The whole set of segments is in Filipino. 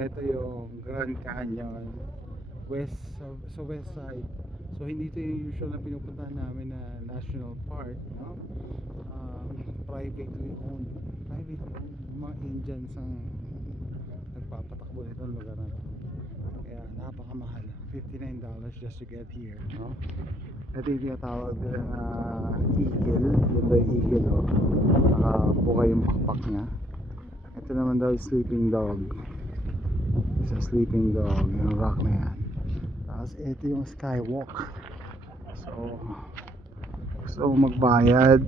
ito yung Grand Canyon west sa west side. So hindi ito yung usual na pinupuntahan namin na national park, no? Privately owned. Yung mga Indians ang nagpapatakbo nitong lugar na to. Kaya napakamahal, $59 just to get here, no? Ito yung tinatawag nila na eagle. Yun daw yung eagle, oh. Nakabuka yung pakpak niya. Ito naman daw yung sleeping dog. Isa sleeping dog, yung rock na yan. Tapos ito yung skywalk. So gusto magbayad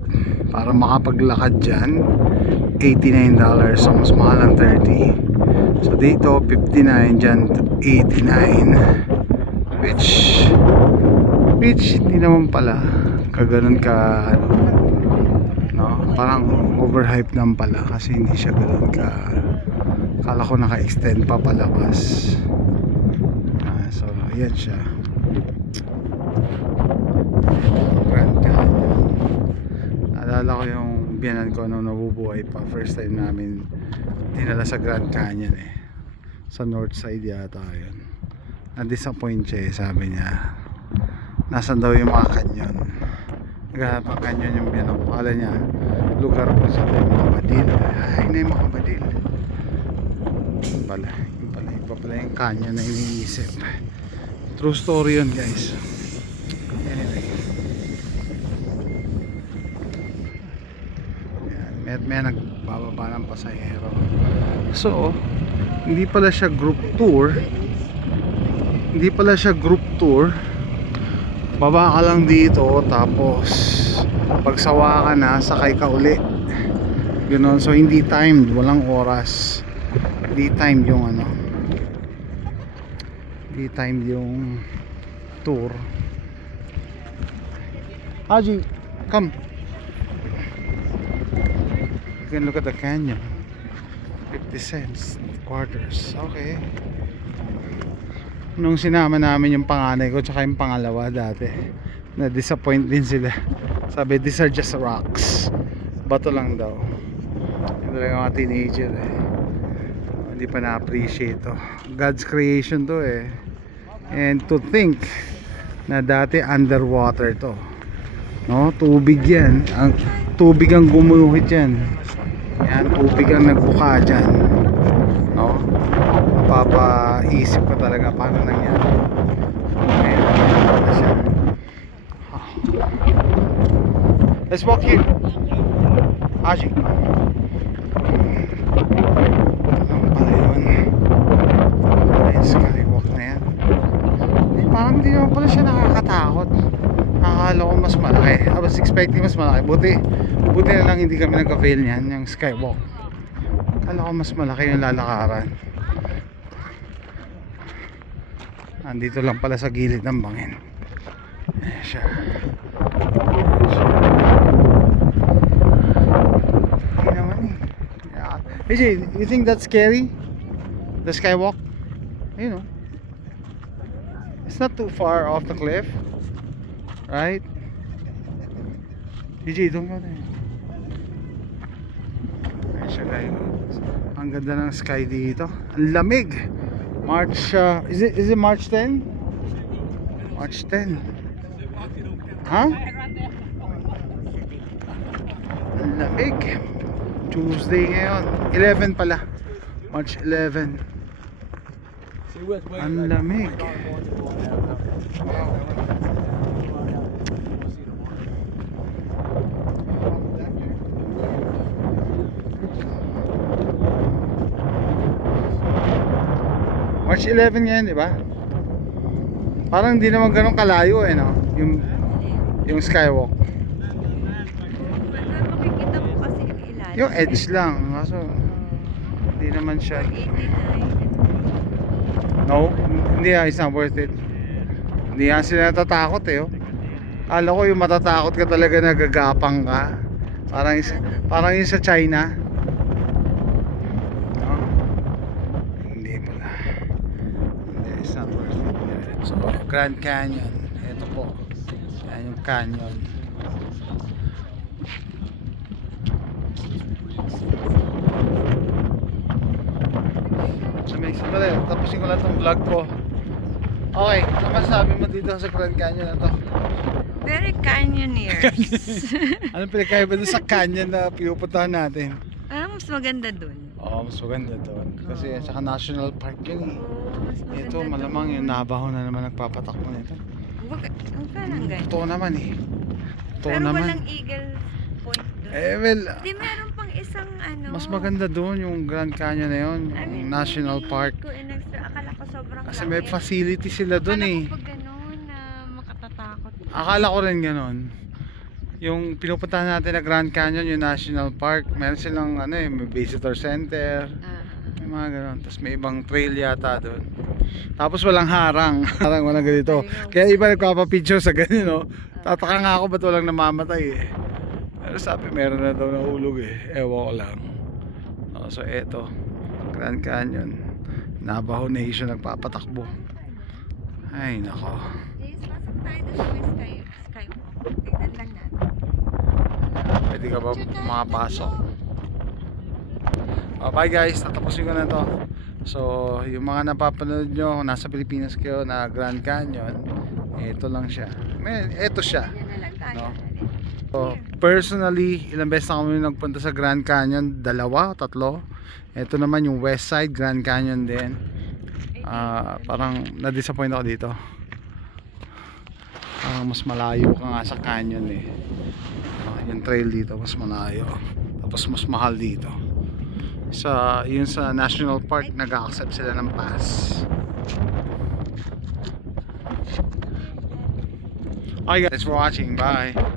para makapaglakad dyan, $89. So mas mahal ng 30. So dito 59, dyan 89, which hindi naman pala kaganon ka no, parang overhype naman pala kasi hindi siya ganoon ka, kala ko naka-extend pa palabas. So ayan siya, Grand Canyon. Naalala ko yung biyanan ko nung nabubuhay pa, first time namin dinala sa Grand Canyon sa north side yata yun. Na-disappoint siya sabi niya nasan daw yung mga canyon. Naghanap ng canyon yung biyanan ko, kala niya lugar kung saan yung mga badil. Ay na yung mga badil pala, iba pala yung canyon na iniisip. True story yun guys. Anyway, may nagbababa ng pasahero. So hindi pala siya group tour, baba ka lang dito tapos pagsawa ka na sakay ka uli, ganoon. So hindi timed, walang oras, hindi timed yung hindi timed yung tour. Haji, come, you can look at the canyon. 50 cents quarters. Okay. Nung sinama namin yung panganay ko tsaka yung pangalawa dati, na disappoint din sila. Sabi these are just rocks, bato lang daw. Yung talaga mga teenager hindi pa na-appreciate to. God's creation to and to think na dati underwater to, no? Tubig yan, ang tubig ang gumuhit yan. Yan, tubig ang nagbuka dyan, no? Papaisip ko talaga paano nangyari. Okay, let's walk here, Aji. Skywalk na yan. Parang hindi naman pala siya nakakatakot. Akala ko mas malaki. I was expecting mas malaki. Buti na lang hindi kami nagka-fail niyan, yung skywalk. Akala ko mas malaki yung lalakaran. Nandito lang pala sa gilid ng bangin. Ayan siya. Hindi naman yeah. Hey Jay, you think that's scary? The skywalk? You know, it's not too far off the cliff, right? DJ, don't go there. Ayan siya guys. Ang ganda ng sky dito. Ang lamig. March, is it March 10? March 10. Huh? Ang lamig. Tuesday ngayon. 11 pala. March 11. Ang lamig. March 11 ngayon, di ba? Parang hindi naman ganun kalayo no? Yung skywalk. Makikita mo kasi yung ilalim. Yung edge lang. Kaso hindi naman siya. No, hindi it's not worth it. Hindi yan sila natatakot oh. Kala ko yung matatakot ka talaga, nagagapang ka. Parang yung sa China. No? Hindi pala. Hindi, it's not worth it. So, Grand Canyon. Ito po. Yan yung canyon. Sa lamig. Sandali, tapusin ko lang itong vlog ko. Okay, ano masasabi mo dito sa Grand Canyon na to? Very canyoneers. Anong pinakaiba doon sa canyon na pinupuntahan natin? Mas maganda dun. Oo, mas maganda doon. Kasi saka national park yun eh. Mas maganda Ito, malamang yung Navajo na naman nagpapatakbo nito. Huwag ka lang ganyan. Totoo naman eh. Totoo Pero naman. walang eagle point dun. Well, Di meron pang isang ano. mas maganda doon yung Grand Canyon na yun. I mean, Yung National hindi Park. ko in-extra. Akala ko sobrang Kasi laki. may facility sila doon Akala eh. ko pag ganun na makatatakot. Akala ko rin ganun. Yung pinupuntahan natin na Grand Canyon, yung National Park, meron silang ano eh, may visitor center, may mga ganun. Tapos may ibang trail yata doon. Tapos walang harang. Harang, walang ganito. Kaya iba nagpapapicture sa ganyan, no? Tataka nga ako ba't walang namamatay eh. Pero sabi meron na daw nahulog eh. Ewan ko lang. No, so eto, Grand Canyon. Navajo Nation nagpapatakbo. Ay nako. Jace, pasok tayo dun sa may skywalk. Tignan lang natin. Pwede ka ba makapasok? Bye guys, tatapusin ko na to. So yung mga napapanood nyo, nasa Pilipinas kayo na Grand Canyon, ito lang siya. Ito siya, Yan na lang tayo. no? So personally, ilang beses na kami nagpunta sa Grand Canyon, 2 o 3. Ito naman yung West Side Grand Canyon din. Parang na-disappoint ako dito. Parang mas malayo ka nga sa canyon eh. Yung trail dito mas malayo. Tapos mas mahal dito. Yun sa National Park, nag-accept sila ng pass. Okay guys, thanks for watching. Bye.